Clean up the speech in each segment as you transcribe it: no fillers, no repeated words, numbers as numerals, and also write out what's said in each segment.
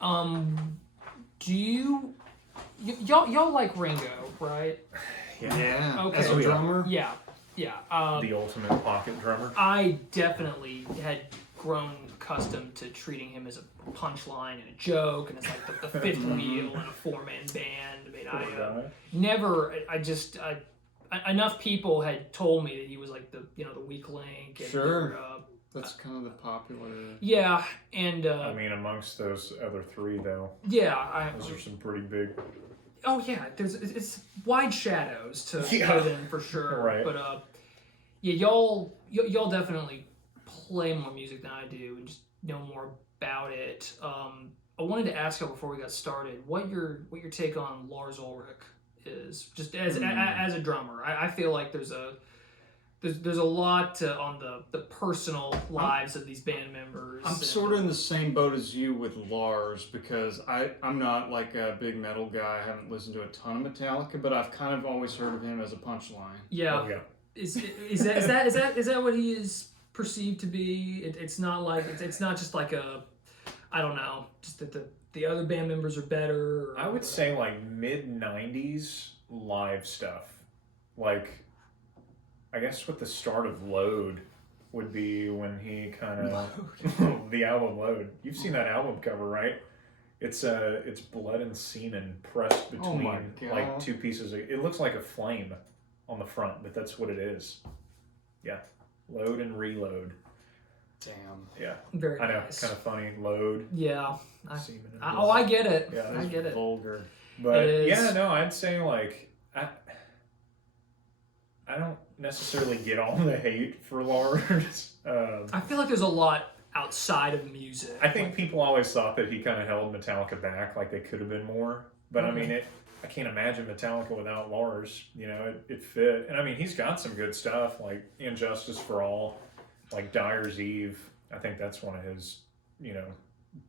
Do y'all like Ringo, right? Yeah. Okay. As a drummer? Yeah. The ultimate pocket drummer. I definitely had grown accustomed to treating him as a punchline and a joke, and it's like the fifth wheel in a four-man band. I mean, enough people had told me that he was like the weak link. And sure. That's kind of the popular. Yeah, and I mean, amongst those other three, though. Yeah, those are some pretty big. Oh yeah, it's wide shadows to put in for sure. Right. But yeah, y'all definitely play more music than I do and just know more about it. I wanted to ask you before we got started what your take on Lars Ulrich is, just as a drummer. I feel like there's a lot on the personal lives of these band members. I'm sort of in the same boat as you with Lars because I'm not like a big metal guy. I haven't listened to a ton of Metallica, but I've kind of always heard of him as a punchline. Yeah. Oh, yeah. Is that what he is perceived to be? It's not like it's not just like a, I don't know, just that the other band members are better. I would say like mid-90s live stuff, like. I guess with the start of Load would be when he kind of the album Load. You've seen that album cover, right? It's blood and semen pressed between like two pieces. It looks like a flame on the front, but that's what it is. Yeah, Load and Reload. Damn. Yeah. Very I know. nice. Kind of funny. Load. Yeah. Semen. I get it. Yeah, I get it. Vulgar. But yeah, no, I'd say like I don't necessarily get all the hate for Lars. I feel like there's a lot outside of music. I think people always thought that he kind of held Metallica back, like they could have been more. But I mean, I can't imagine Metallica without Lars. You know, it fit. And I mean, he's got some good stuff, like Injustice for All, like Dyer's Eve. I think that's one of his,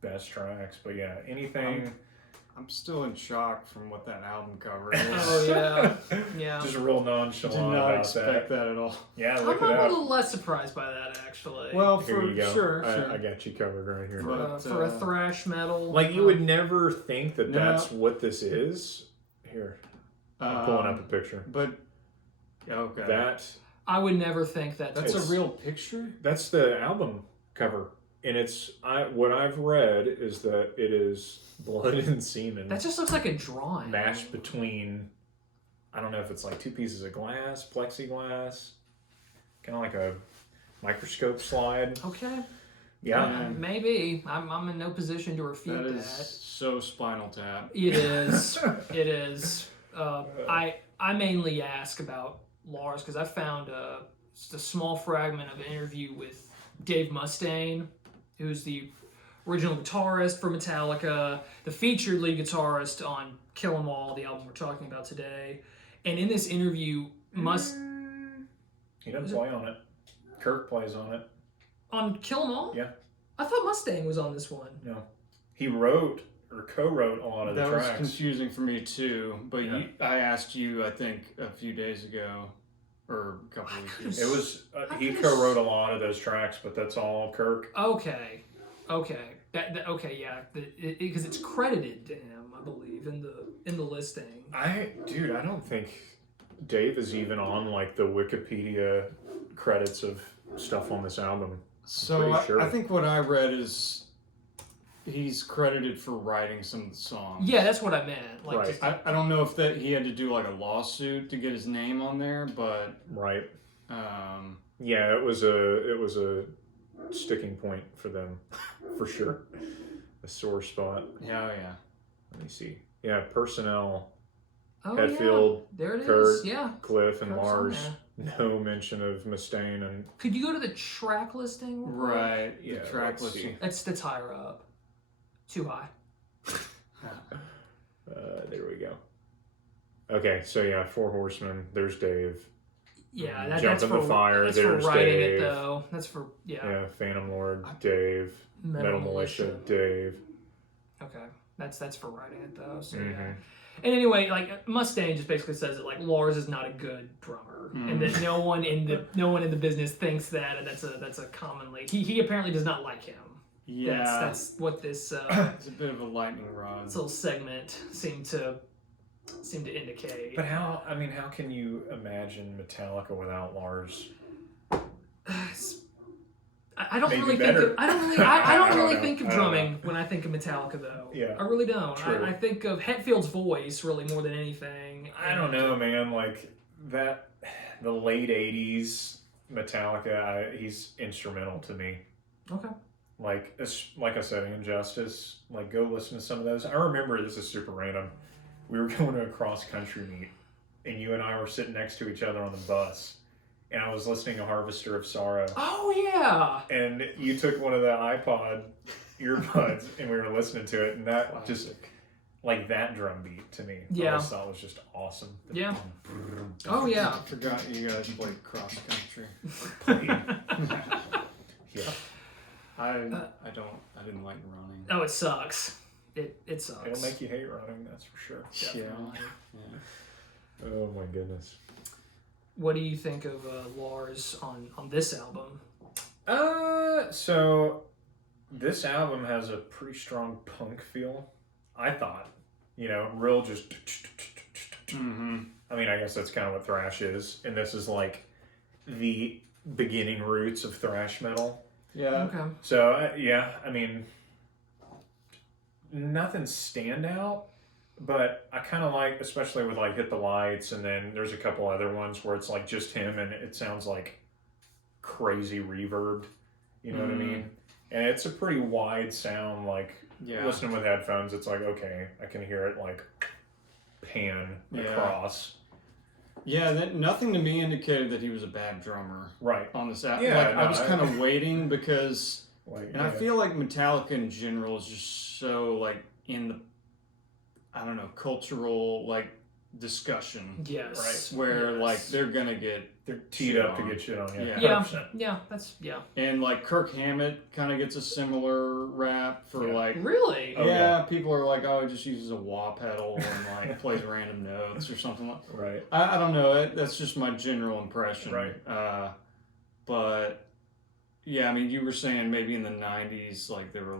best tracks. But yeah, anything... I'm still in shock from what that album cover is. Oh yeah. Just real nonchalant about that. Did not expect that at all. Yeah, look I'm it a up. little less surprised by that actually. Well, Here you go. Sure. I got you covered right here. For a thrash metal, like you would never think that that's what this is. Here, I'm pulling up a picture. But okay, I would never think that's a real picture. That's the album cover. And what I've read is that it is blood and semen. That just looks like a drawing. Mashed between, I don't know if it's like two pieces of glass, plexiglass, kind of like a microscope slide. Okay. Yeah. Maybe. I'm in no position to refute that. That is so Spinal Tap. It is. It is. I mainly ask about Lars because I found just a small fragment of an interview with Dave Mustaine, who's the original guitarist for Metallica, the featured lead guitarist on Kill 'Em All, the album we're talking about today. And in this interview, He doesn't play on it. Kirk plays on it. On Kill 'Em All? Yeah. I thought Mustaine was on this one. No. He wrote or co-wrote a lot of the tracks. That was confusing for me too, but I asked you, I think, a few days ago, or a couple weeks ago. It was, he co-wrote a lot of those tracks, but that's all Kirk. Okay. Yeah, because it's credited to him, I believe, in the listing. I don't think Dave is even on like the Wikipedia credits of stuff on this album. So I think what I read is he's credited for writing some of the songs. Yeah, that's what I meant. Like, right. I don't know if that he had to do like a lawsuit to get his name on there, but right. Yeah, it was a sticking point for them, for sure. A sore spot. Yeah. Let me see. Yeah, personnel. Oh, Hetfield, there it Kurt, is. Yeah. Cliff, and Kirk's Lars. No mention of Mustaine and. Could you go to the track listing? Right. Yeah. The track listing. That's higher up. Too high. There we go. Okay, so yeah, Four Horsemen. There's Dave. Yeah, that's for fire. That's There's for writing Dave. it though. That's for Yeah, Phantom Lord, Dave. Metal Militia, Dave. Okay, that's for writing it though. So yeah. And anyway, like Mustaine just basically says that like Lars is not a good drummer, and that no one in the business thinks that, and that's a commonly he apparently does not like him. Yeah, That's what this it's a bit of a lightning rod. this little segment seemed to indicate. But how can you imagine Metallica without Lars? I don't Maybe really better. think of, I don't really know. think of I don't drumming when I think of Metallica though. Yeah. I really don't. True. I think of Hetfield's voice really more than anything. I don't know, man. Like that, the late '80s Metallica. He's instrumental to me. Okay. Like I said, Injustice. Like go listen to some of those. I remember, this is super random. We were going to a cross country meet, and you and I were sitting next to each other on the bus, and I was listening to Harvester of Sorrow. Oh yeah. And you took one of the iPod earbuds, and we were listening to it, and that just like that drum beat to me. Yeah. I always thought was just awesome. Yeah. Oh yeah. I forgot you guys played cross country. Yeah. I didn't like running. Oh, it sucks. It sucks. It'll make you hate running, that's for sure. Definitely. Yeah. Oh my goodness. What do you think of Lars on this album? So this album has a pretty strong punk feel, I thought. You know, real just. Mm-hmm. I mean, I guess that's kind of what thrash is, and this is like the beginning roots of thrash metal. Yeah. Okay. So yeah, I mean, nothing standout, but I kind of like, especially with like Hit the Lights, and then there's a couple other ones where it's like just him, and it sounds like crazy reverb. You know what I mean? And it's a pretty wide sound. Like listening with headphones, it's like okay, I can hear it like pan across. Yeah, nothing to me indicated that he was a bad drummer. Right. On this album. Yeah, like, I was kind of waiting because, I feel like Metallica in general is just so like in the, I don't know, cultural like discussion. Yes. Right. Where yes. like they're teed up to get shit on. Yeah. Yeah. 100%. Yeah. That's And like Kirk Hammett kind of gets a similar rap for like. Really? Oh, yeah, people are like, oh, he just uses a wah pedal and like plays random notes or something like. Right. I don't know. That's just my general impression. Right. But yeah, I mean, you were saying maybe in the '90s, like they were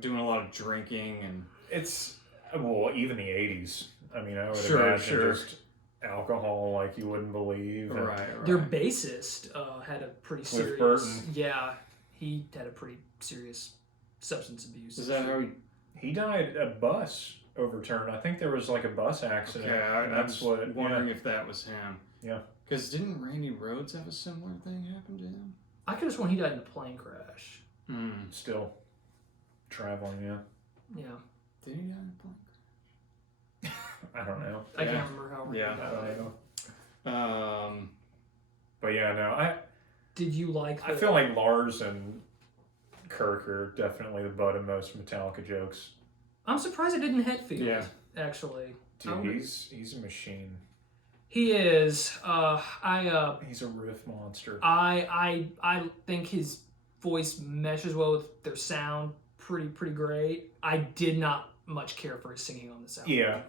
doing a lot of drinking and. It's even the '80s. I mean, I would Sure, imagine sure. just alcohol like you wouldn't believe. And Right. Their bassist had a pretty Cliff serious. Burton. Yeah, he had a pretty serious substance abuse. Is that how he died? A bus overturned. I think there was like a bus accident. Okay, and that's what. wondering if that was him. Yeah. Because didn't Randy Rhoads have a similar thing happen to him? I could have sworn he died in a plane crash. Still traveling. Yeah. Yeah. Did he die in a plane? I don't know. I can't remember how. Yeah. I don't know. But yeah, no. Did you like? I feel like Lars and Kirk are definitely the butt of most Metallica jokes. I'm surprised it didn't Hetfield. Yeah. Actually. Dude, he's a machine. He is. He's a riff monster. I think his voice meshes well with their sound pretty great. I did not much care for his singing on this album. Yeah,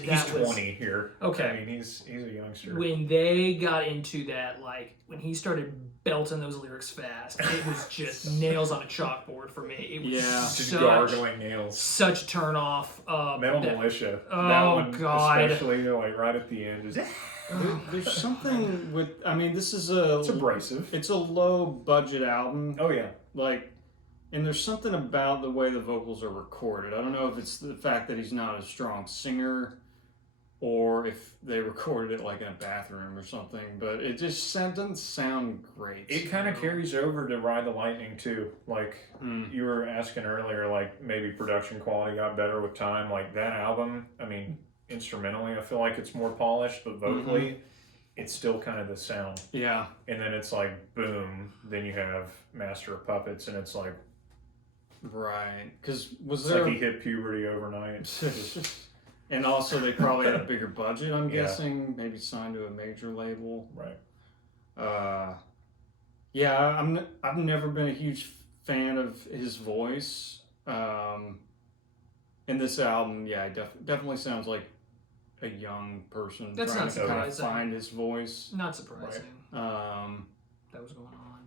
he's 20 here. Okay. I mean, he's a youngster. When they got into that, like when he started belting those lyrics fast, it was just nails on a chalkboard for me. It was just gargling nails. Such a turn off. Metal Militia. Oh that one, God! Especially like right at the end, is There's something with. I mean, this is it's abrasive. It's a low budget album. Oh yeah. Like. And there's something about the way the vocals are recorded. I don't know if it's the fact that he's not a strong singer or if they recorded it like in a bathroom or something, but it just doesn't sound great. It kind of carries over to Ride the Lightning too. Like you were asking earlier, like maybe production quality got better with time. Like that album, I mean, instrumentally, I feel like it's more polished, but vocally, it's still kind of the sound. Yeah. And then it's like, boom, then you have Master of Puppets, and it's like, right, because it's like he hit puberty overnight. And also they probably had a bigger budget, I'm guessing, maybe signed to a major label. Right. Yeah, I've never been a huge fan of his voice. In this album, yeah, it definitely sounds like a young person That's trying not to kind of surprising. find his voice. Not surprising. Right. That was going on.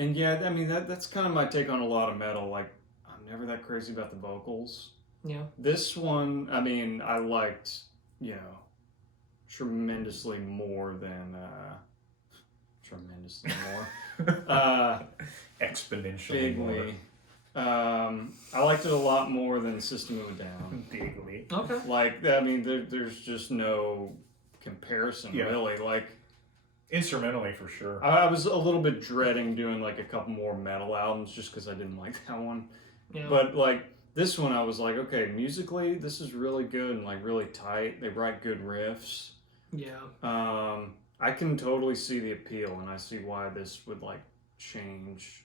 And yeah, I mean that's kind of my take on a lot of metal. Like, I'm never that crazy about the vocals. Yeah. This one, I mean, I liked, you know, tremendously more than tremendously more. Exponentially more. Bigly. I liked it a lot more than System of a Down. Bigly. Okay. Like, I mean, there's just no comparison, Yeah. really. Like, Instrumentally, for sure. I was a little bit dreading doing like a couple more metal albums just because I didn't like that one. Yeah. But like this one, I was like, okay, musically, this is really good and like really tight. They write good riffs. Yeah. I can totally see the appeal, and I see why this would like change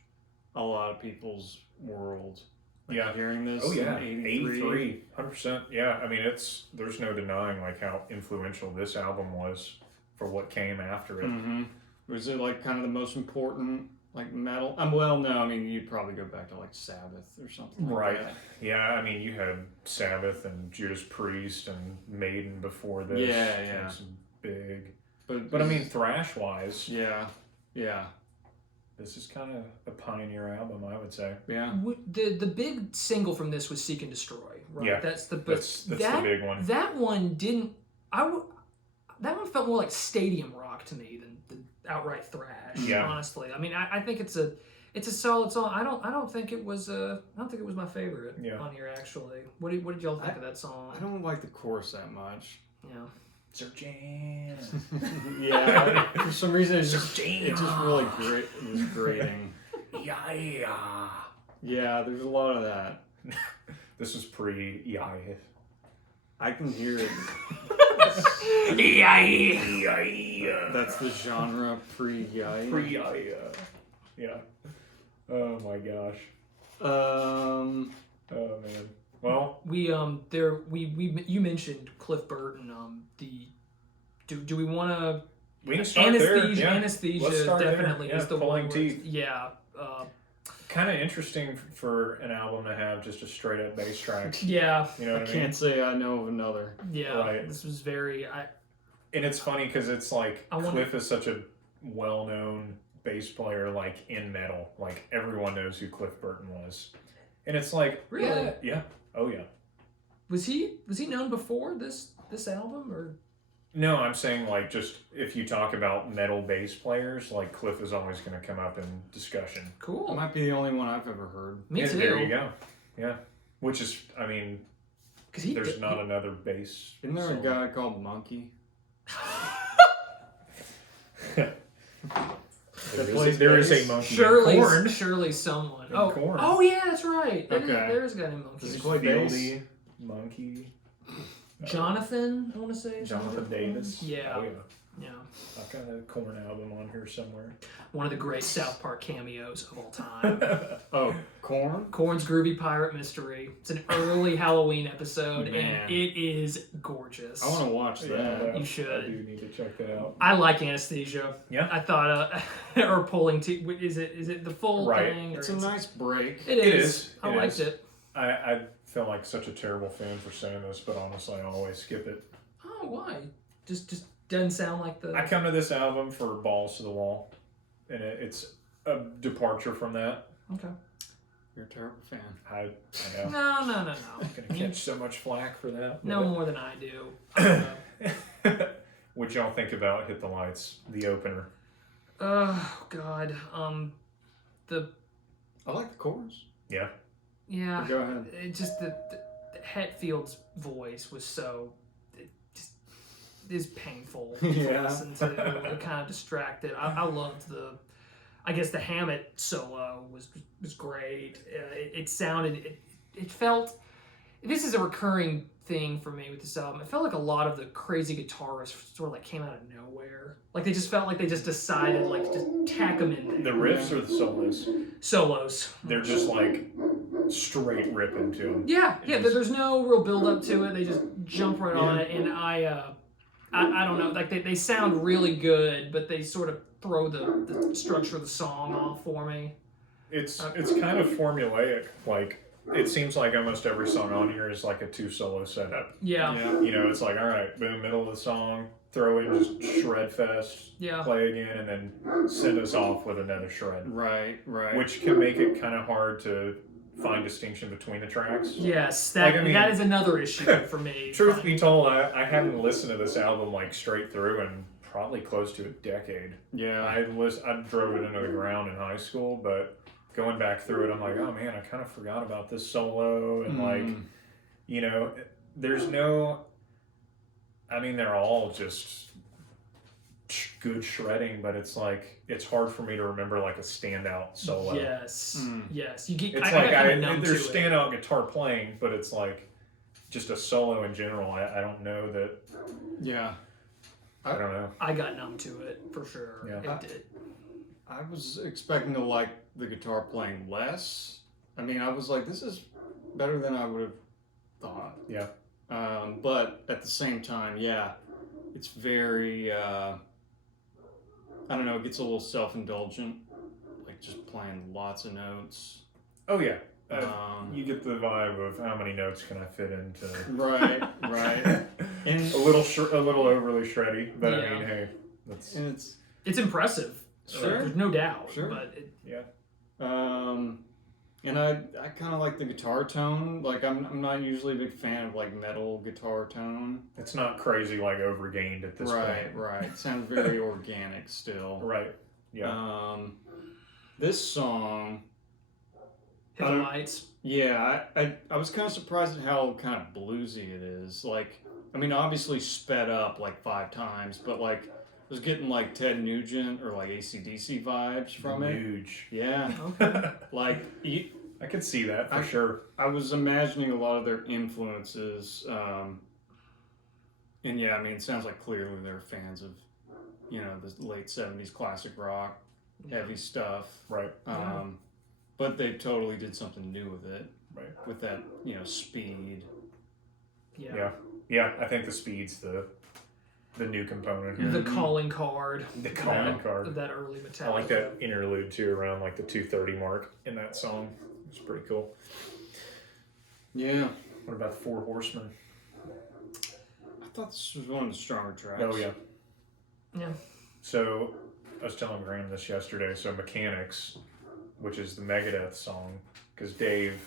a lot of people's world. Like, Yeah. hearing this. Oh yeah, in 83, 100%. Yeah, I mean, there's no denying like how influential this album was for what came after it. Mm-hmm. Was it like kind of the most important like metal? Well, no, I mean you'd probably go back to like Sabbath or something. Like Right. that. Yeah, I mean, you had Sabbath and Judas Priest and Maiden before this. Yeah, yeah. And some big. But But I mean, thrash wise, yeah, yeah, this is kind of a pioneer album, I would say. yeah. The big single from this was "Seek and Destroy." Right. Yeah. That's the That's the big one. That one didn't. That one felt more like stadium rock to me than the outright thrash. Yeah. Honestly, I mean, I think it's a solid song. I don't think it was my favorite on here actually. What did y'all think of that song? I don't like the chorus that much. Yeah. Searching. Yeah, for some reason it's just really great. It was grating. Yeah. Yeah, there's a lot of that. This was pre-yeah. I can hear it. Yeah. That's the genre pre-yai. Yeah. Oh my gosh. Oh man. Well, you mentioned Cliff Burton. Do we want to? we can start Anesthesia. there. Yeah. Anesthesia Let's start definitely there. is Yeah, the pulling one. teeth. Yeah. Kind of interesting for an album to have just a straight up bass track. Yeah. You know I what I can't mean? say I know of another. Yeah. Right. This was very. And it's funny because it's like I wonder- Cliff is such a well-known bass player, like in metal. Like everyone knows who Cliff Burton was, and it's like Really? yeah. Oh yeah. Was he known before this album or? No, I'm saying like just if you talk about metal bass players, like Cliff is always going to come up in discussion. It Cool. might be the only one I've ever heard. Me Yeah, too. There you go. Yeah. Which is, I mean, 'Cause there's not another bass. Isn't there a solo. guy called Monkey? There is a monkey. in Korn. Surely someone. In Oh, Korn. oh yeah, that's right. Okay. There's a guy named Does he Monkey. play bass? Fieldy, Monkey. Jonathan, I want to say. Jonathan Davis. Yeah. Oh, yeah. Yeah. I've got a Korn album on here somewhere. One of the great South Park cameos of all time. Oh, Korn? Korn's Groovy Pirate Mystery. It's an early Halloween episode, Man. and it is gorgeous. I want to watch that. You should. I do need to check that out. I like Anesthesia. Yeah. I thought, or Pulling Teeth. Is it the full Right. thing? Or It's a nice break. It is. I It liked is. it. I feel like such a terrible fan for saying this, but honestly, I always skip it. Oh, why? Just doesn't sound like the. I come to this album for Balls to the Wall, and it's a departure from that. Okay. You're a terrible fan. I know. No. I'm gonna catch so much flack for that. No more than I do. What'd y'all think about Hit the Lights, the opener? Oh God. I like the chorus. Yeah. Yeah. Go ahead. It just the Hetfield's voice was so. It just is painful to Yeah. listen to. It kind of distracted. I loved the. I guess the Hammett solo was great. It sounded. It felt. This is a recurring thing for me with this album. It felt like a lot of the crazy guitarists sort of like came out of nowhere. Like they just felt like they just decided like just tack them in The there. riffs or the solos? Solos. They're just like straight rip into them. Yeah. There's no real build up to it. They just jump right on it, and I don't know. Like they sound really good, but they sort of throw the structure of the song off for me. It's kind of formulaic. Like it seems like almost every song on here is like a 2 solo setup. Yeah. Yeah. You know, it's like, all right, boom, middle of the song, throw in just shred fest, Yeah. play again, and then send us off with another shred. Right. Which can make it kind of hard to find distinction between the tracks. Yes, that is another issue for me. Truth be told, I haven't listened to this album like straight through in probably close to a decade. Yeah. I drove it into the ground in high school, but going back through it, I'm like, oh man, I kind of forgot about this solo, and like, you know, there's no. I mean, they're all just good shredding, but it's like it's hard for me to remember like a standout solo. Yes, yes. You get. It's there's standout guitar playing, but it's like just a solo in general. I don't know that. Yeah. I don't know. I got numb to it for sure. Yeah. It did. I was expecting to like the guitar playing less. I mean, I was like, this is better than I would have thought. Yeah. But at the same time, yeah, it's very, I don't know, it gets a little self-indulgent, like just playing lots of notes. Oh, yeah. You get the vibe of how many notes can I fit into. Right. And a little overly shreddy, but Yeah. I mean, hey, it's impressive. Sure. There's no doubt. Sure. But and I kind of like the guitar tone. Like I'm not usually a big fan of like metal guitar tone. it's not crazy like overgained at this point. Right. It sounds very organic still. Right. Yeah. This song, hit the lights. yeah, I was kind of surprised at how kind of bluesy it is. Like, I mean, obviously sped up like 5 times, but like I was getting like Ted Nugent or like AC/DC vibes from it. Huge. Yeah. Okay. Like, I could see that for sure. I was imagining a lot of their influences. And yeah, I mean, it sounds like clearly they're fans of, you know, the late 70s classic rock, heavy stuff. Right. But they totally did something new with it. Right. With that, you know, speed. Yeah. Yeah. I think the speed's the new component here. The calling card. The calling card. That early Metallica. I like that interlude too, around like the 2:30 mark in that song. It's pretty cool. Yeah. What about the Four Horsemen? I thought this was one of the stronger tracks. Oh yeah. Yeah. So I was telling Graham this yesterday. So Mechanics, which is the Megadeth song, because Dave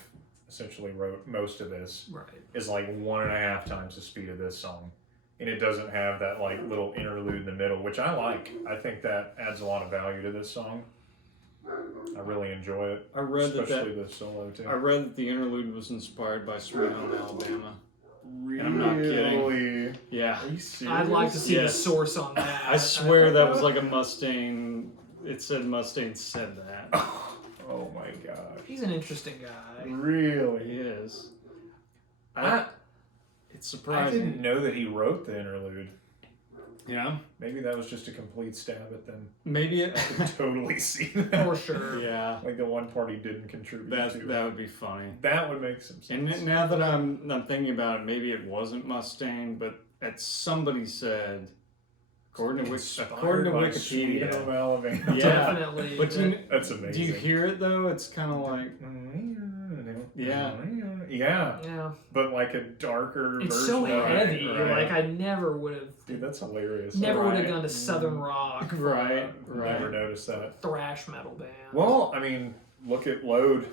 essentially wrote most of this, Right. is like 1.5 times the speed of this song. And it doesn't have that like little interlude in the middle, which I like. I think that adds a lot of value to this song. I really enjoy it. I read especially the solo too. I read that the interlude was inspired by Sweet Home Alabama. Really? I'm not kidding. Yeah. Are you serious? I'd like to see the Yes. source on that. I swear that was like a Mustang. It said Mustang said that. Oh my gosh. He's an interesting guy. Really? He is. It's I surprising. didn't know that he wrote the interlude. Yeah. Maybe that was just a complete stab at them. Maybe I could totally see that. For sure. Yeah. Like the one part he didn't contribute to. That would be funny. That would make some sense. And now that I'm thinking about it, maybe it wasn't Mustang, but somebody said, according to Wikipedia. Sweet Home Alabama. Yeah. Definitely. But That's amazing. do you hear it though? It's kind of like, yeah. Yeah. But like a darker It's version so of it. heavy. right. Like I never would have. Dude, that's hilarious. Never would have Right. gone to Southern Rock. right. Never noticed that. Thrash metal band. Well, I mean, look at Load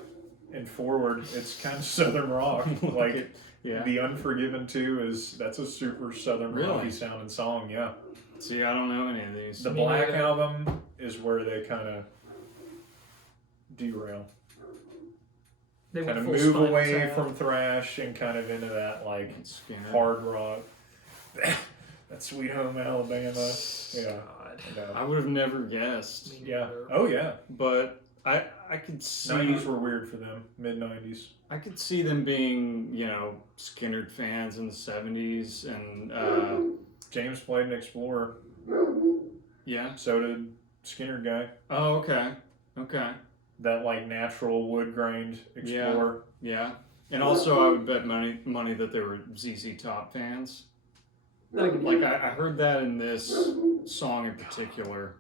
and Forward. It's kind of Southern rock. Like Yeah. The Unforgiven 2 that's a super Southern Really? rocky sounding song. Yeah. See, I don't know any of these. The Me Black neither. Album is where they kind of derail. They Kind went of full move Spinal away Tap. from thrash and kind of into that like Skinner. hard rock. That Sweet Home Alabama. Yeah. God. I know. I would have never guessed, Me Yeah. neither. Oh yeah. but I could see 90s were weird for them. Mid 90s. I could see them being, you know, Skinner fans in the 70s and James played an Explorer. yeah. So did Skinner guy. Oh, okay. Okay. That like natural wood grained Explorer. Yeah. And also I would bet money that they were ZZ Top fans. Like I heard that in this song in particular.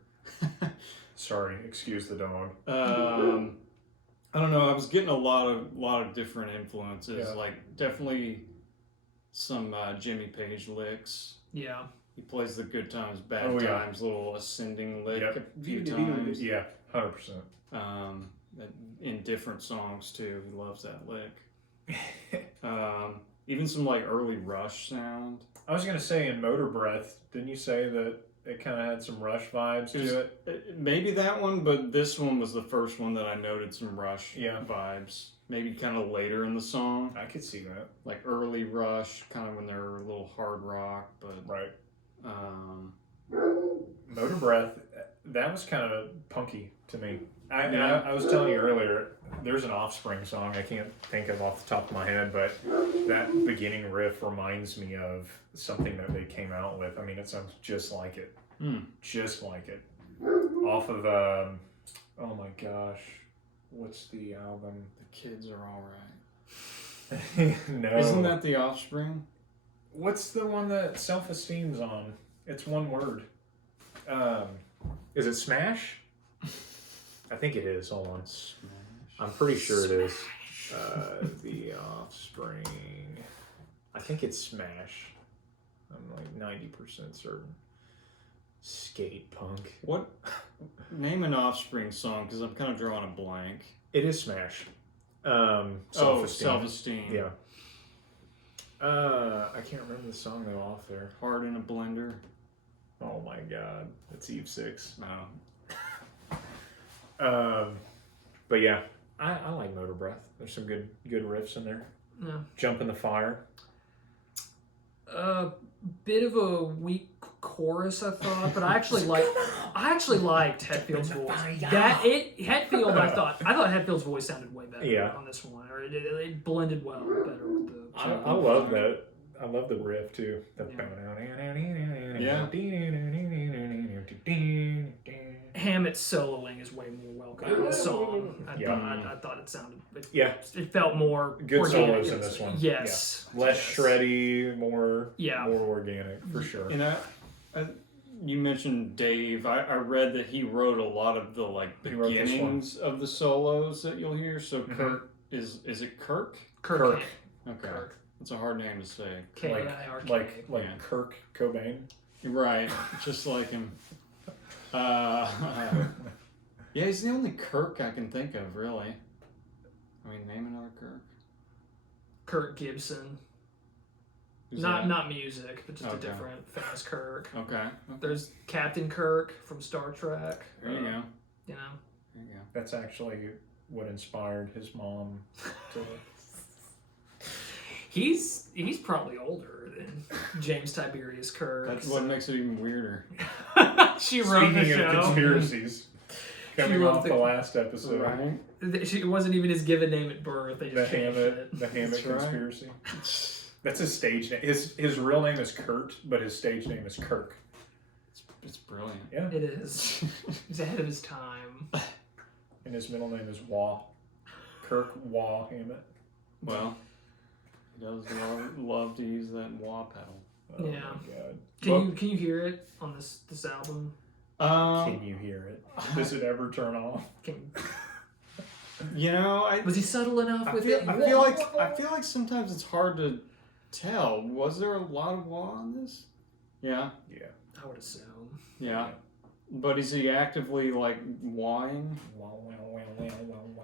Sorry, excuse the dog. I don't know. I was getting a lot of different influences. Yeah. Like definitely some Jimmy Page licks. Yeah. He plays the good times, bad Oh, yeah. times, little ascending lick Yep. a few times. Yeah, 100%. In different songs too. He loves that lick. Even some like early Rush sound. I was gonna say in Motor Breath, didn't you say that it kind of had some Rush vibes to it? Maybe that one, but this one was the first one that I noted some Rush Yeah. vibes. Maybe kind of later in the song, I could see that. like early Rush, kind of when they're a little hard rock, but Right. um, Motor Breath, that was kind of punky to me. Yeah. I was telling you earlier, there's an Offspring song I can't think of off the top of my head, but that beginning riff reminds me of something that they came out with. I mean, it sounds just like it. Just like it. Off of, oh my gosh, what's the album? the kids are all right. No. Isn't that the Offspring? What's the one that Self-Esteem's on? It's one word. Is it Smash? I think it is. Hold on. Smash. I'm pretty sure it is. The Offspring. I think it's Smash. I'm like 90% certain. Skate punk. What? Name an Offspring song, because I'm kind of drawing a blank. It is Smash. Self-esteem. Self-Esteem. Self-esteem. Yeah. I can't remember the song though off there. Heart in a blender. Oh my god. It's Eve 6. No. But yeah, I like Motor Breath. There's some good riffs in there. No. Jump in the Fire. Bit of a weak chorus, I thought, but I actually liked Hetfield's voice. Hetfield, I thought Hetfield's voice sounded way better on this one, or it blended well better with the. I love that. I love the riff too. Hammett's soloing is way more welcome in this song. I thought it sounded. It felt more good organic. solos in this one. Yes. Yeah. Less shreddy, more organic for sure. And you mentioned Dave. I read that he wrote a lot of the like beginnings of the solos that you'll hear. So Kirk is it Kirk? Kirk. Okay. Kirk. It's a hard name to say. K-I-R-K. Like Kirk Cobain. Right. Just like him. Yeah, he's the only Kirk I can think of, really. I mean, name another Kirk. Kirk Gibson. Who's not that? music, but just a different famous Kirk. Okay. There's Captain Kirk from Star Trek. There you go. You know. There you go. That's actually what inspired his mom to. He's probably older than James Tiberius Kirk. That's what makes it even weirder. She wrote the Speaking show. of conspiracies, coming off the last episode, Right? It wasn't even his given name at birth. They the just changed it. Hammett Right. conspiracy. That's his stage name. His real name is Kurt, but his stage name is Kirk. It's brilliant. Yeah. It is. He's ahead of his time. And his middle name is Wah. Kirk Wah Hammett. Well, he does love to use that wah pedal. Oh Yeah. my god. Can you hear it on this album? Can you hear it? Does it ever turn off? You know, Was he subtle enough with it? I feel like sometimes it's hard to tell. Was there a lot of wah on this? Yeah. Yeah. I would assume. Yeah. But is he actively like wahing?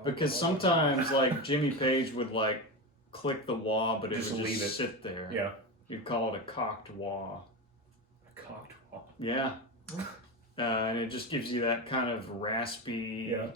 Because sometimes like Jimmy Page would like click the wah, but Just it would leave just it. sit there. Yeah. You'd call it a cocked wah. A cocked wah. Yeah. And it just gives you that kind of raspy. Yeah.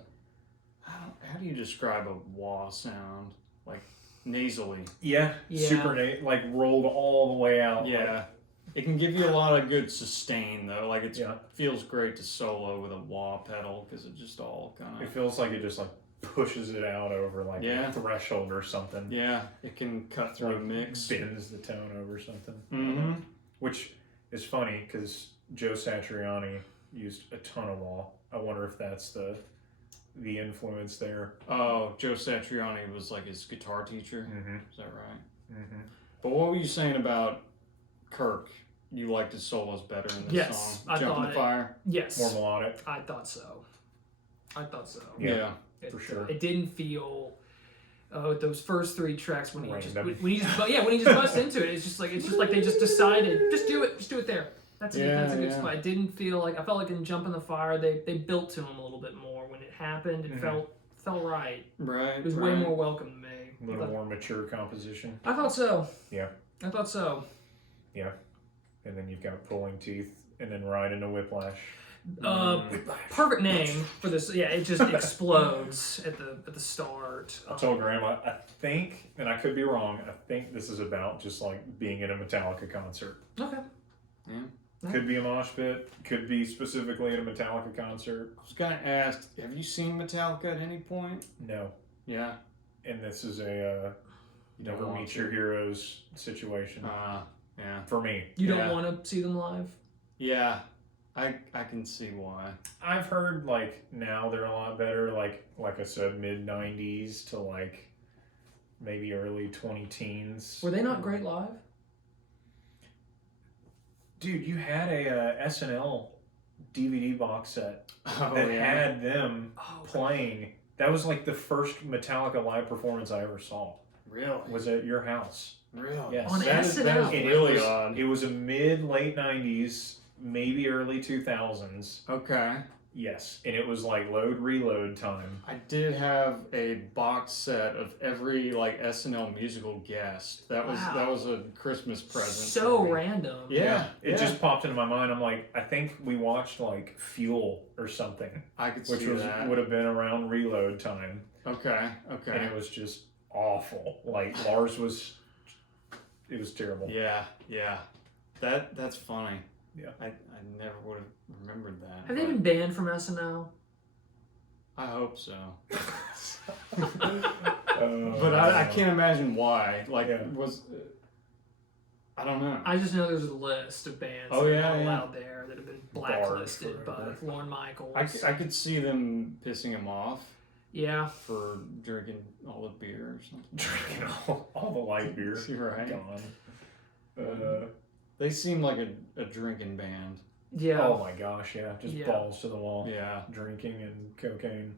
How do you describe a wah sound? Like nasally. Yeah. Super like rolled all the way out. Yeah. It can give you a lot of good sustain though. Like it Yeah. feels great to solo with a wah pedal because it just all kind It of. feels like it just like pushes it out over like a threshold or something. Yeah, it can cut through a mix. Bends the tone over something. Mm-hmm. Which is funny because Joe Satriani used a ton of wah. I wonder if that's the influence there. Oh, Joe Satriani was like his guitar teacher. Mm-hmm. Is that right? Mm-hmm. But what were you saying about Kirk? You liked his solos better in this song? I Jump in thought the Fire? Yes. More melodic. I thought so. Yeah. It, for sure. It didn't feel those first three tracks when he Random. just busts into it. It's just like they just decided just do it there. That's Yeah, a good yeah. spot. It didn't feel like I felt like in Jump in the Fire they built to him a little bit more. When it happened, it felt right. Right. It was way more welcome to me. A little more mature composition. I thought so. Yeah. I thought so. Yeah. And then you've got Pulling Teeth, and then right into Whiplash. Perfect name for this. Yeah, it just explodes at the start. I told Grandma, I think, and I could be wrong, I think this is about just like being at a Metallica concert. Okay. Yeah. Could be a mosh pit, could be specifically at a Metallica concert. I was gonna ask, have you seen Metallica at any point? No. Yeah. And this is a You don't never want meet to. your heroes situation. Yeah. For me. You Yeah. don't want to see them live? Yeah. I can see why. I've heard like now they're a lot better, like I said, mid 90s to like maybe early 2010s. Were they not great live? Dude, you had a SNL DVD box set Oh, that yeah. had them playing. That was like the first Metallica live performance I ever saw. Really? Was at your house. Really? Yes. On That is SNL. And really odd. It was a mid-late 90s, maybe early 2000s. Okay. Yes. And it was like load reload time. I did have a box set of every like SNL musical guest. That was a Christmas present. So for me. random. Yeah. It just popped into my mind. I'm like, I think we watched like Fuel or something, I could which see that. would have been around reload time. Okay. And Okay. it was just awful. Like Lars was, it was terrible. Yeah. Yeah. That's funny. Yeah. I never would have remembered that. Have they been banned from SNL? I hope so. But But I can't imagine why. Like, Yeah. I don't know. I just know there's a list of bands Oh, that yeah, are not yeah. allowed there that have been blacklisted by forever. Lorne Michaels. I could see them pissing him off Yeah. for drinking all the beer or something. drinking all the light beer. You're right. Gone. They seem like a drinking band. Yeah. Oh my gosh, yeah. Just Yeah. balls to the wall. Yeah. Drinking and cocaine.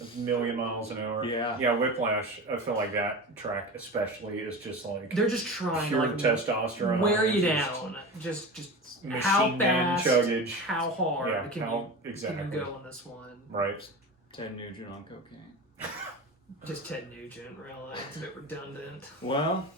A million miles an hour. Yeah. Yeah, Whiplash, I feel like that track especially is just like They're just trying to pure like testosterone. wear you Just down. Just Machine how gun fast, chuggage. how hard Yeah, can how you exactly. go on this one? Right. Ted Nugent on cocaine. Just Ted Nugent, really. It's a bit redundant. Well,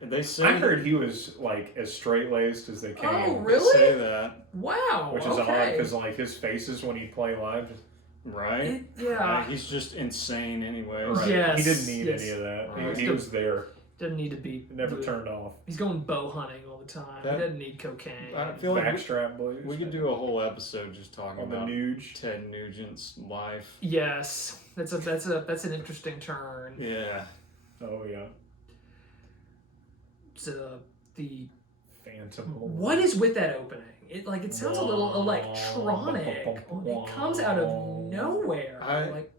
they say I heard he was like as straight laced as they came. Oh, they really? say that, Wow. Which is odd okay. because like his faces when he play live. Just, right? Yeah. He's just insane anyway. right. Yes, He didn't need yes. any of that. Right. He was there. Doesn't need to be. It never turned off. He's going bow hunting all the time. That- He doesn't need cocaine. I feel like Backstrap blues. we could do a whole episode just talking on the about Nuge. Ted Nugent's life. Yes, that's an interesting turn. Yeah. Oh yeah. So the Phantom. what is with that opening? It sounds a little electronic. It comes out of nowhere. Like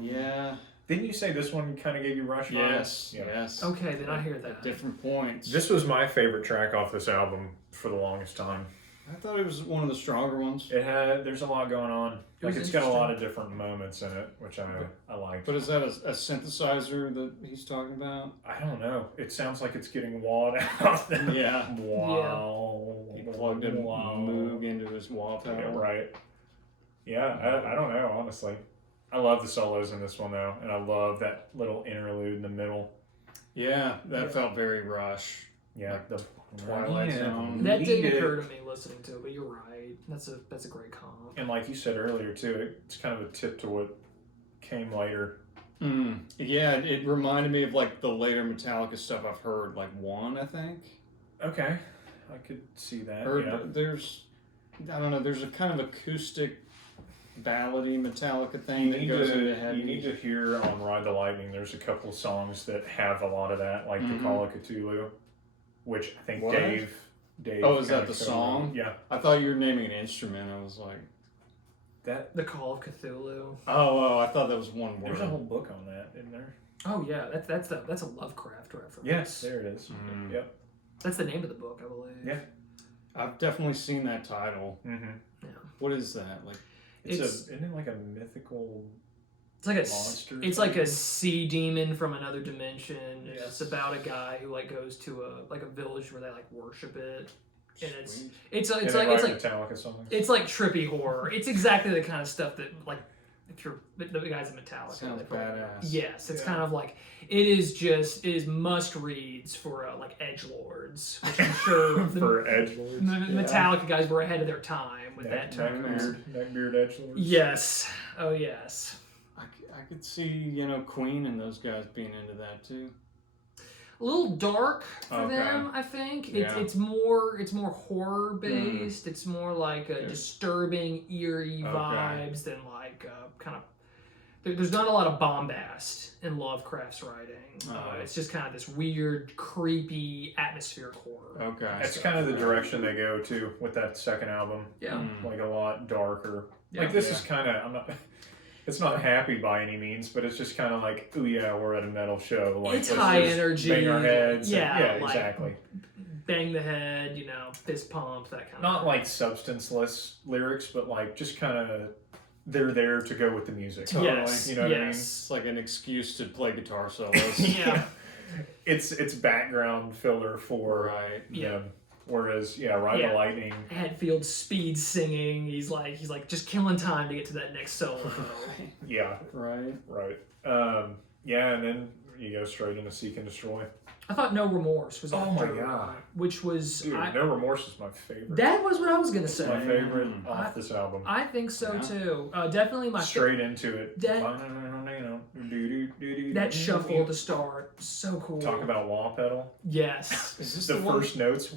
Yeah. Didn't you say this one kind of gave you Rush vibes? Yes. Yeah. Yes. okay, then I hear At that. different points. This was my favorite track off this album for the longest time. I thought it was one of the stronger ones. There's a lot going on. It was Like it's got a lot of interesting. different moments in it, which I liked. But is that a synthesizer that he's talking about? I don't know. It sounds like it's getting wawed out. Yeah. Wow. He plugged a Moog into his wall Yeah, pedal. right. Yeah, I don't know, honestly. I love the solos in this one, though, and I love that little interlude in the middle. Yeah, that felt very Rush. Yeah, the Twilight Zone. That didn't Need it. occur to me listening to it, but you're right. That's a great comp. And like you said earlier, too, it's kind of a tip to what came later. Yeah, it reminded me of like the later Metallica stuff I've heard, like One, I think. Okay, I could see that. Or yeah. there's, I don't know, there's a kind of acoustic ballady Metallica thing You that need, goes into to, heavy. you need to hear on Ride the Lightning, there's a couple of songs that have a lot of that, like Mhm. the Call of Cthulhu, which I think What? Dave. Oh, is that kinda the co-wrote. song? Yeah. I thought you were naming an instrument. I was like, That The Call of Cthulhu. oh, I thought that was one word. There's a whole book on that, isn't there? Oh yeah, that's a Lovecraft reference. Yes, there it is. Mm. Yep. That's the name of the book, I believe. Yeah. I've definitely seen that title. Mm-hmm. What is that? Like, Isn't it like a mythical It's like monster? it's like a sea demon from another dimension. Yes. It's about a guy who like goes to a village where they like worship it. and it's Sweet. it's And it's they like write Metallica songs. it's like trippy horror. It's exactly the kind of stuff that like if you're the guys in Metallica. Sounds they probably- badass. Yes, it's Yeah. kind of like it is must reads for like edgelords, which I'm sure the For edgelords. Metallica guys were ahead of their time with that term. Neckbeard edgelords. Yes. Oh yes. I could see, Queen and those guys being into that too. A little dark for Okay. them, I think. Yeah. It's more horror based. It's more like Yeah. disturbing, eerie Okay. vibes than like kind of. There's not a lot of bombast in Lovecraft's writing. Oh. It's just kind of this weird, creepy, atmospheric horror. Okay. That's kind of the direction they go to with that second album. Yeah. Mm. Like a lot darker. Yeah. Like this Yeah. is kind of it's not happy by any means, but it's just kind of like, oh yeah, we're at a metal show. Like, It's let's high just energy. bang our heads. Yeah, Yeah, like- exactly. Bang the head, fist pump, that kind Not of. like substanceless lyrics, but like just kind of they're there to go with the music. Totally. Yes. You know what I mean? It's like an excuse to play guitar solos. Yeah. It's background filler for Right. Yeah. them. Whereas Ride Yeah. the Lightning. Hetfield speed singing. He's like just killing time to get to that next solo. Yeah, Right. right. And then you go straight into Seek and Destroy. I thought No Remorse was Oh my after, God. which was Dude, No Remorse is my favorite. that was what I was gonna It's my say. favorite Mm. off this album. I think so Yeah. too. Definitely my Straight into it. That shuffle to start, so cool. Talk about wah pedal. Yes. Is this The the, one? first notes.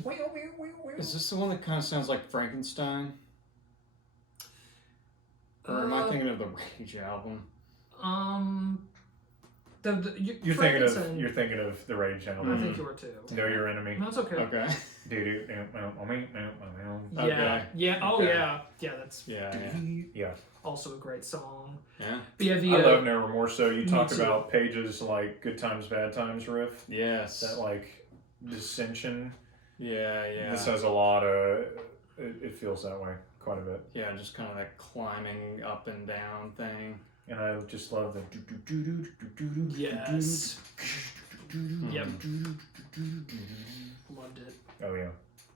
Is this the one that kind of sounds like Frankenstein? Or am I Uh, thinking of the Rage album? You're thinking of the Rage I album. think you were too. Know Your Enemy. That's okay. Okay. Yeah. Okay. Yeah. Oh Okay. yeah. Yeah. That's Yeah. Yeah. also a great song. Yeah. But yeah, the I love No Remorse. So you Me talk too. about Page's like Good Times Bad Times riff. Yes. That like dissension. Yeah. Yeah. This has a lot of. It feels that way quite a bit, Yeah. Just kind of that climbing up and down thing. and I just love the. yes. Yep. Loved it. Oh yeah.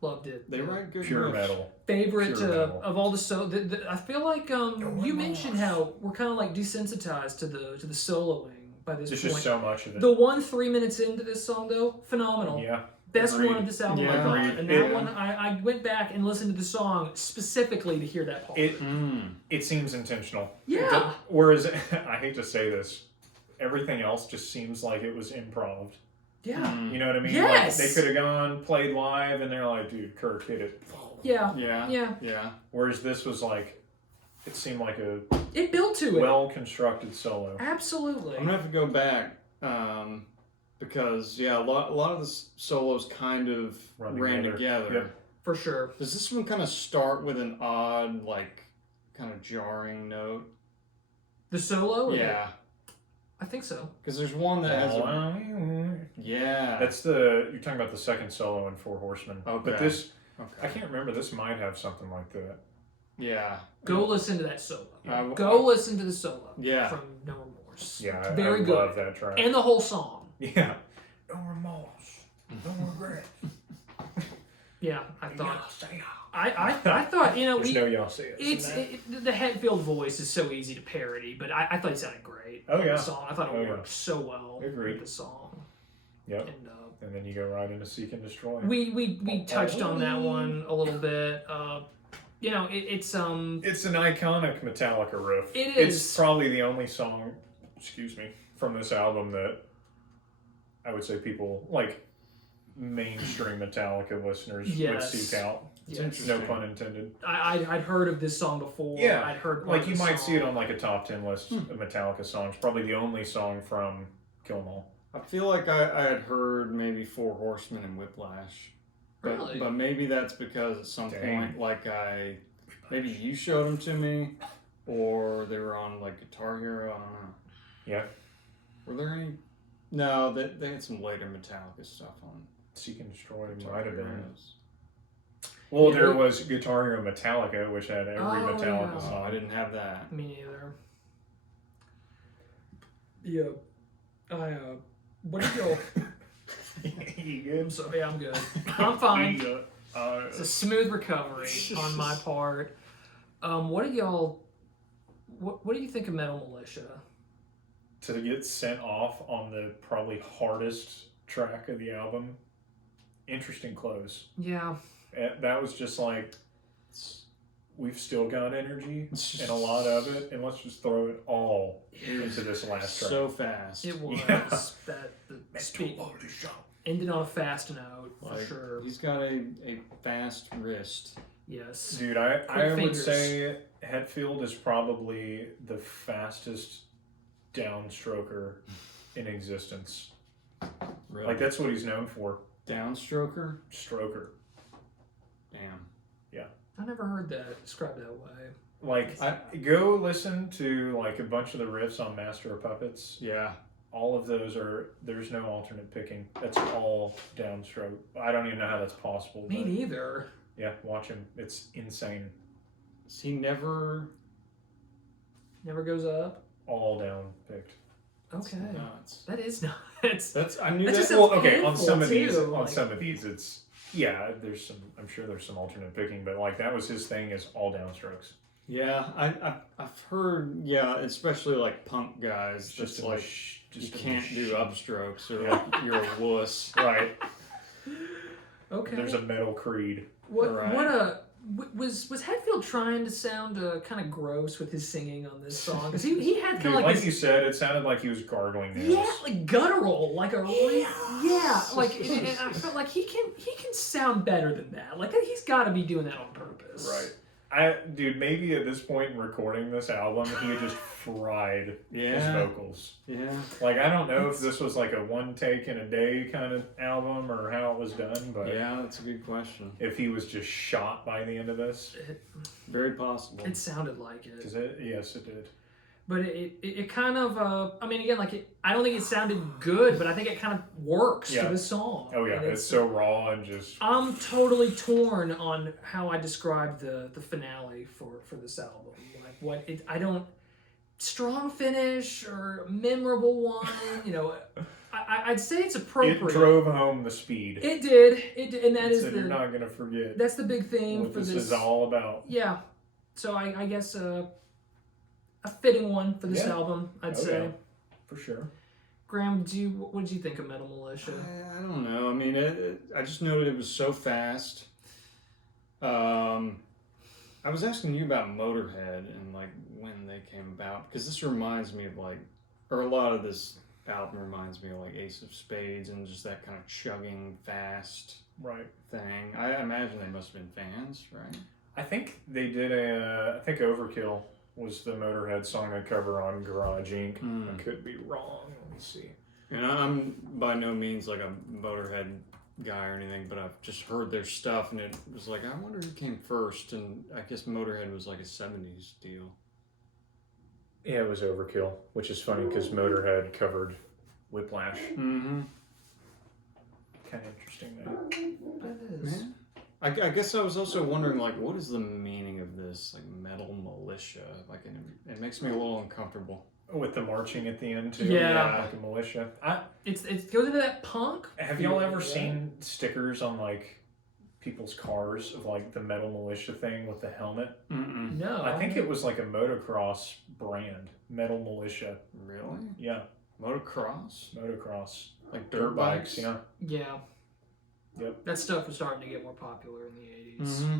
Loved it. They write good Pure riffs. metal. Favorite Pure metal. of all the I feel like you mentioned how we're kind of like desensitized to the soloing by this There's point. just so much of it. The 3 minutes into this song though, phenomenal. Yeah. Best Agreed. one of this album I Yeah. thought. Agreed. And that Yeah. one I went back and listened to the song specifically to hear that part. It seems intentional. Yeah. Whereas I hate to say this, everything else just seems like it was improv. Yeah. You know what I mean? Yes! Like they could have gone, played live, and they're like, dude, Kirk hit it. Yeah. Yeah. Yeah. Yeah. Whereas this was like, it seemed like a It built to it. well-constructed solo. Absolutely. I'm gonna have to go back because a lot of the solos kind of Run ran together. together. Yep. For sure. Does this one kind of start with an odd, like, kind of jarring note? The solo? Yeah, I think so. because there's one that has a yeah. That's you're talking about the second solo in Four Horsemen. Okay. But this, okay. I can't remember, this might have something like that. Yeah. Go listen to that solo. I- Go listen to the solo. Yeah. From No Remorse. Yeah, Very I good. love that track. And the whole song. Yeah. No remorse. No regret. Yeah, I thought. Say I thought There's no y'all say it. it's the Hetfield voice is so easy to parody, but I thought he sounded great. Oh, in yeah. The song. I thought it Oh, yeah. worked so well Agreed. with the song. Yep. And And then you go right into Seek and Destroy. we touched on that one a little bit. It's It's an iconic Metallica riff. It It's is. probably the only song, from this album that I would say people like mainstream Metallica listeners would Yes. seek out. It's yes. interesting. No pun intended. I'd heard of this song before. Yeah, I'd heard Like of you the might see it song. on like a top 10 list of Metallica songs. Probably the only song from Kill 'Em All. I feel like I had heard maybe Four Horsemen and Whiplash. But, Really? But maybe that's because at some Dang. point, like maybe you showed them to me, or they were on like Guitar Hero. I don't know. Yeah. Were there any? No, they had some later Metallica stuff on Seek and Destroy Guitar might have been. Heroes. Well, Yeah. there was Guitar Hero Metallica, which had every Oh, Metallica yeah. Oh, song. I didn't have that. Me neither. Yeah. What did you? You I'm good? sorry. I'm good. I'm fine. It's a smooth recovery on my part. What do y'all? What do you think of Metal Militia? To get sent off on the probably hardest track of the album, interesting close. Yeah. That was just like, we've still got energy and a lot of it, and let's just throw it all into this last track. So fast. It was Yeah. that the speed ended on a fast note for Like, sure. He's got a fast wrist. Yes. Dude, I would fingers. say Hetfield is probably the fastest downstroker in existence. Really? Like, that's what he's known for. Downstroker? Stroker. Damn. I never heard that described that way. Like, go listen to like a bunch of the riffs on Master of Puppets. Yeah. All of those there's no alternate picking. That's all downstroke. I don't even know how that's possible. Me but neither. yeah, watch him. It's insane. He never Never goes up. All down picked. Okay. nuts. That is nuts. That's I knew That that. just Well, sounds okay, on painful, some of too, these, like- it's there's some. I'm sure there's some alternate picking, but like that was his thing, is all downstrokes. Yeah, I've heard, especially like punk guys, just like you can't do upstrokes or Yeah. like you're a wuss. Right. Okay. There's a metal creed. Right. Was Hetfield trying to sound kind of gross with his singing on this song? Because he had kind Dude, of like like this, you said, it sounded like he was gargling nails. yeah, like guttural, like a like and I felt like he can sound better than that. Like he's got to be doing that on purpose. Right. Dude, maybe at this point in recording this album, he had just fried his Yeah. vocals. Yeah. Like, I don't know if this was like a one take in a day kind of album or how it was done, but Yeah, that's a good question. if he was just shot by the end of this, Very possible. It sounded like it. because yes, it did. But it kind of, I mean, again, like, I don't think it sounded good, but I think it kind of works Yeah. to the song. Oh yeah, And it's so raw and just. I'm totally torn on how I describe the finale for this album. Like, strong finish or memorable one, I'd say it's appropriate. It drove home the speed. It did, and that is So you're not gonna forget that's the big theme what for this this. is all about. Yeah, so I guess a fitting one for this Yeah. album, I'd Oh, say. yeah. For sure. Graham, what did you think of Metal Militia? I don't know. I mean, I just noted it was so fast. I was asking you about Motorhead and like when they came about, because this reminds me of like, or a lot of this album reminds me of like Ace of Spades and just that kind of chugging fast Right. thing. I imagine they must have been fans, right? I think they did I think Overkill was the Motorhead song they cover on Garage Inc. I could be wrong. Let me see. And I'm by no means like a Motorhead guy or anything, but I've just heard their stuff, and it was like, I wonder who came first, and I guess Motorhead was like a 70s deal. Yeah, it was Overkill, which is funny because Motorhead covered Whiplash. Mm-hmm. Kind of interesting though. That is. Yeah. I guess I was also wondering, like, what is the meaning of this, like, Metal Militia? Like, it makes me a little uncomfortable. With the marching at the end too. Yeah. Like a militia. It goes into that punk. Have y'all ever seen stickers on like people's cars of like the Metal Militia thing with the helmet? Mm-mm. No, I think it was like a motocross brand, Metal Militia. Really? Yeah, Motocross? motocross. Like Dirt bikes, yeah. Yeah. Yep. That stuff was starting to get more popular in the 80s. Mm-hmm.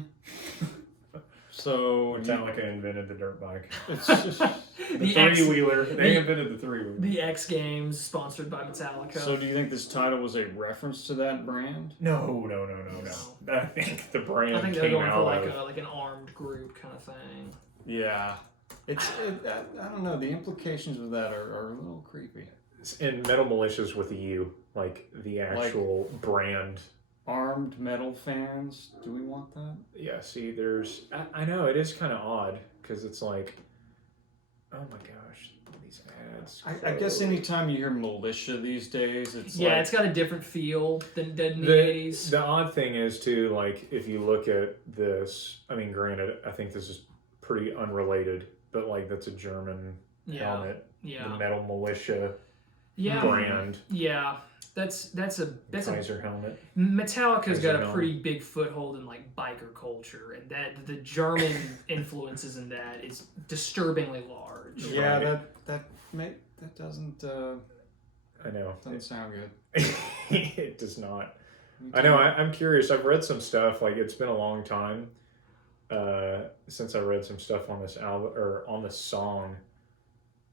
So, Metallica invented the dirt bike. it's just, The three-wheeler. They invented the three-wheeler. The X Games, sponsored by Metallica. so do you think this title was a reference to that brand? No. I think the brand I think they're came going for out like of... like an armed group kind of thing. Yeah. I don't know, the implications of that are a little creepy. And Metal Militia's with a U, like the actual brand. Armed metal fans, do we want that? Yeah, see, there's... I know, it is kind of odd, because it's like, oh my gosh, these ads. I guess anytime you hear militia these days, it's like... It's got a different feel than the The 80s. the odd thing is, too, like, if you look at this, I mean, granted, I think this is pretty unrelated, but, like, that's a German helmet. Yeah. The Metal Militia Yeah. brand. Yeah. That's a Kaiser helmet. Metallica's got a Kaiser pretty big foothold in like biker culture, and that the German influences in that is disturbingly large. Yeah, Right. that doesn't I know. doesn't sound good. It does not. I know. I'm curious. I've read some stuff. Like it's been a long time since I read some stuff on this album or on this song,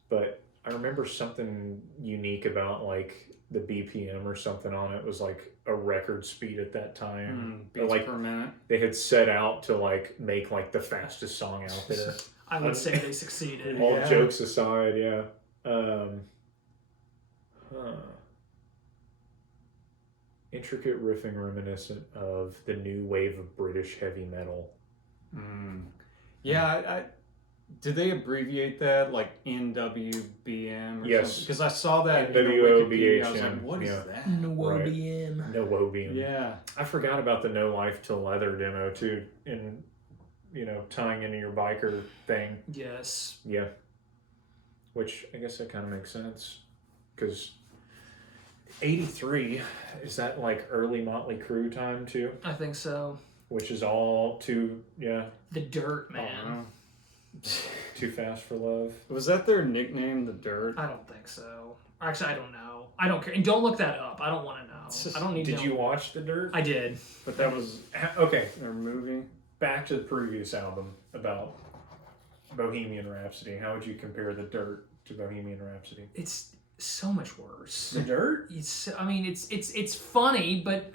but I remember something unique about like the BPM or something on it was like a record speed at that time. Beats like per minute. they had set out to like make like the fastest song out there. I would say they succeeded. All Yeah. jokes aside, yeah. Intricate riffing reminiscent of the new wave of British heavy metal. Yeah, I did they abbreviate that like NWBM? Or Yes. Because I saw that in the NWOBHM, Wikipedia. I was like, what is yeah. that? Right. No No Wobium. Yeah. I forgot about the No Life Till Leather demo too, in tying into your biker thing. Yes. Yeah. Which I guess that kind of makes sense. Because 83, is that like early Motley Crue time too? I think so. Which is all too, The Dirt, Oh, man. no. Too Fast for Love. Was that their nickname, the Dirt? I don't think so. Actually, I don't know. I don't care. And don't look that up. I don't want to know. I don't need to Did know. you watch The Dirt? I did. But that was Okay, their movie. back to the previous album about Bohemian Rhapsody. How would you compare The Dirt to Bohemian Rhapsody? It's so much worse. The Dirt? It's funny, but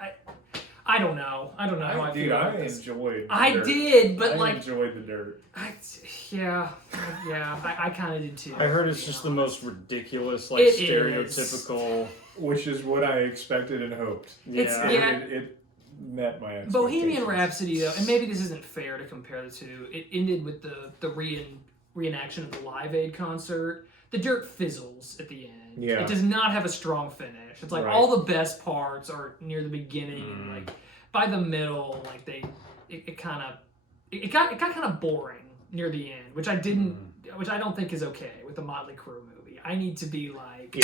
I don't know. I don't know how I feel about I this. enjoyed The I Dirt. did, but I enjoyed The Dirt. I kind of did too. I heard it's you just know. the most ridiculous, like It stereotypical. Which is what I expected and hoped. It's- Yeah. yeah. It met my expectations. Bohemian Rhapsody, though, and maybe this isn't fair to compare the two. It ended with the reenaction of the Live Aid concert. The Dirt fizzles at the end. Yeah. It does not have a strong finish. It's like Right. all the best parts are near the beginning, and like by the middle, like it got kind of boring near the end, which I don't think is okay with the Motley Crue movie. I need to be like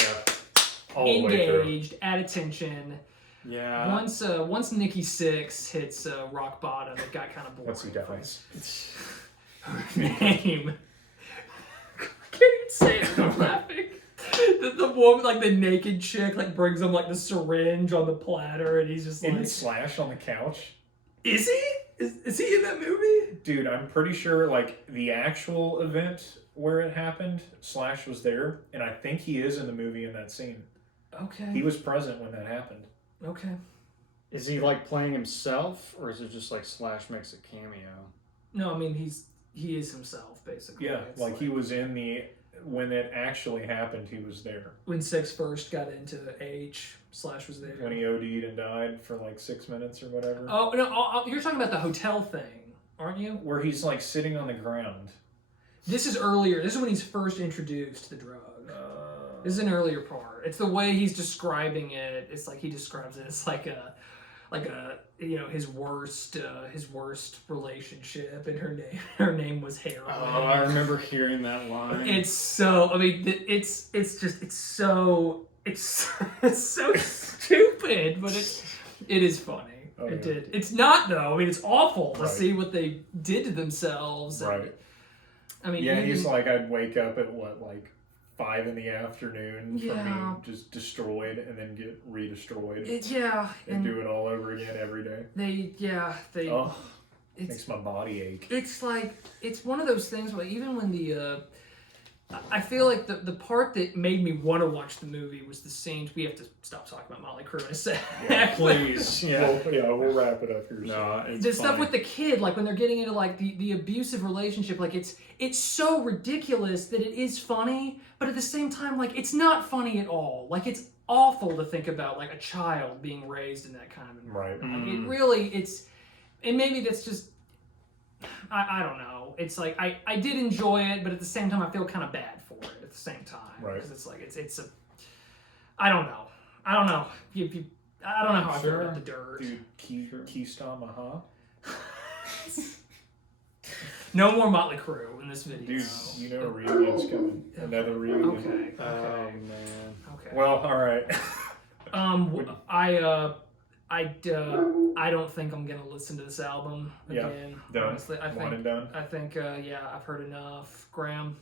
all the way through. engaged, at attention. Yeah. Once Nikki Sixx hits rock bottom, it got kind of boring. Once he dies. Name. I can't even say it. I'm laughing. The woman, like the naked chick, like brings him like the syringe on the platter, and he's just In like, Slash on the couch. "Is he? Is he in that movie?" Dude, I'm pretty sure like the actual event where it happened, Slash was there, and I think he is in the movie in that scene. Okay. He was present when that happened. Okay. Is he like playing himself, or is it just like Slash makes a cameo? No, I mean he is himself basically. Yeah, It's like he was in when it actually happened, he was there. when Six first got into H, Slash was there. When he OD'd and died for like 6 minutes or whatever. Oh no, you're talking about the hotel thing, aren't you? Where he's like sitting on the ground. This is earlier. This is when he's first introduced to the drug. This is an earlier part. It's the way he's describing it. It's like he describes it as like a his worst relationship, and her name was heroin. Oh, I remember hearing that line. It's so. I mean, it's so stupid, but it is funny. Oh, it yeah. did. It's not though. I mean, it's awful to Right. see what they did to themselves. And, Right. I mean, Yeah, even- he's like, I'd wake up at like 5 in the afternoon from Yeah. being just destroyed and then get re-destroyed yeah, and do it all over again every day. they. Oh, it's makes my body ache. it's like it's one of those things where even when I feel like the part that made me want to watch the movie was the scenes. We have to stop talking about Motley Crue in a sec. Yeah, Please, yeah. We'll wrap it up here. No, it's The stuff funny. with the kid, like when they're getting into like the abusive relationship, like it's so ridiculous that it is funny, but at the same time, like it's not funny at all. Like it's awful to think about like a child being raised in that kind of environment. Right. Like, it really, and maybe that's just, I don't know. It's like I did enjoy it, but at the same time, I feel kind of bad for it at the same time. Right. Because it's like it's a, I don't know. I don't know. I don't know how I feel about the Dirt. Dude, Keystone Maha. No more Motley Crue in this video. Dude, you know a reunion's coming. Another reunion. Okay. Oh man. Okay. Well, all right. I don't think I'm gonna listen to this album again. Done. Honestly, I think One and done. I think I've heard enough. Graham.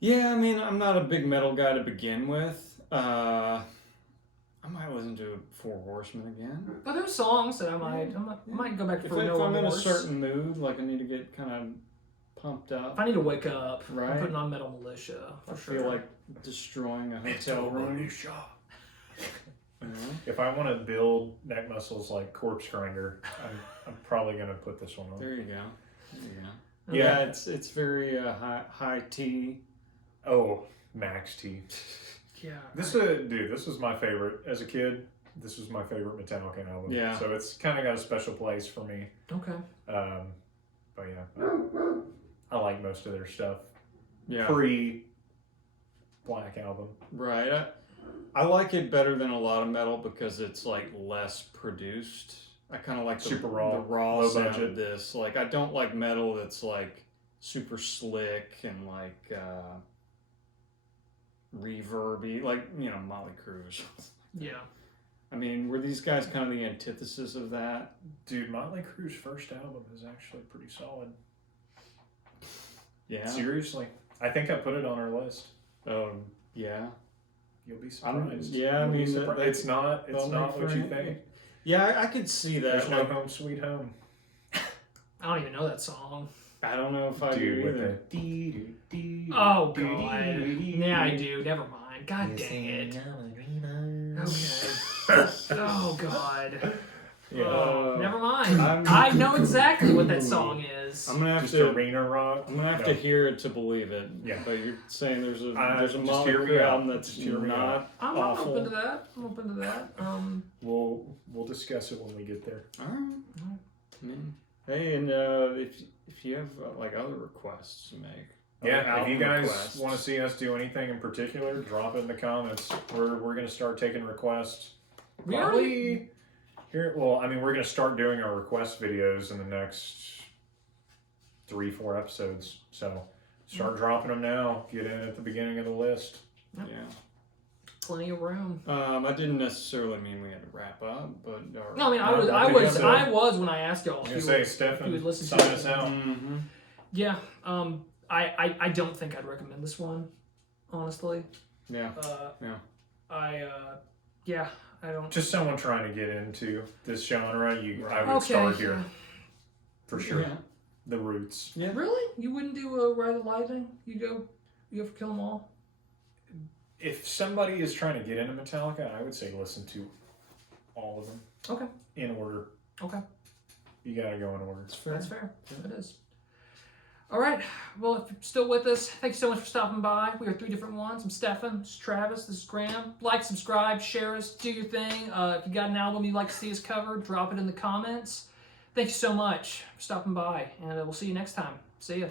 Yeah, I mean, I'm not a big metal guy to begin with. I might listen to Four Horsemen again. But there's songs that I might go back If, for if No I'm in a Remorse. certain mood, like I need to get kind of pumped up, If I need to wake up, Right. I'm putting on Metal Militia for I sure. feel like destroying a hotel room. You know? If I want to build neck muscles like Corpse Grinder, I'm probably gonna put this one on. There you go. There you go. Yeah. Yeah, it's very high T. Oh, Max T. Yeah. This was my favorite as a kid. This was my favorite Metallica album. Yeah. So it's kind of got a special place for me. Okay. But yeah, I like most of their stuff. Yeah. Pre Black Album. Right. I like it better than a lot of metal because it's like less produced. I kind of like Super raw, the raw low sound budget. of this. Like I don't like metal that's like super slick and like reverby, like Motley Crue. Or something. Yeah. I mean, were these guys kind of the antithesis of that? Dude, Motley Crue's first album is actually pretty solid. Yeah. Seriously. I think I put it on our list. Yeah. You'll be surprised. Yeah, I You'll be mean, surprised. It's not what you think. Yeah, I could see that. There's no Like, Home Sweet Home. I don't even know that song. I don't know if I do Dude, with either. the Oh god. Yeah, I do. Never mind. God dang it. Okay. Oh god. Yeah. Oh, never mind. I'm- I know exactly what that song is. I'm gonna have Just to. arena rock. I'm gonna have to hear it to believe it. Yeah. But you're saying there's a Just Motley hear me Crue out. album that's Just hear me not I'm awful. open to that. I'm open to that. We'll discuss it when we get there. All right. I mean, hey, and if you have like other requests to make, Yeah, if album you guys requests. want to see us do anything in particular, drop it in the comments. We're gonna start taking requests. We Probably here. Well, I mean, we're gonna start doing our request videos in the next 3-4 episodes. So start dropping them now. Get in at the beginning of the list. yeah. Plenty of room. I didn't necessarily mean we had to wrap up, but No, I mean, No, I I was when I asked y'all. I was if gonna you say, would- Stefan, you would listen sign to us it. out. Mm-hmm. Yeah. I don't think I'd recommend this one, honestly. Yeah. Yeah, I don't. Just someone trying to get into this genre, I would Okay. start here for sure. Yeah. The Roots. Yeah. Really? You wouldn't do a Ride of Lightning? You go for Kill 'Em All? If somebody is trying to get into Metallica, I would say listen to all of them Okay. in order. Okay. You gotta go in order. It's fair. That's fair. It is. All right. Well, if you're still with us, thank you so much for stopping by. We are three different ones. I'm Stefan. This is Travis. This is Graham. Like, subscribe, share us, do your thing. If you got an album you'd like to see us cover, drop it in the comments. Thank you so much for stopping by, and we'll see you next time. See ya.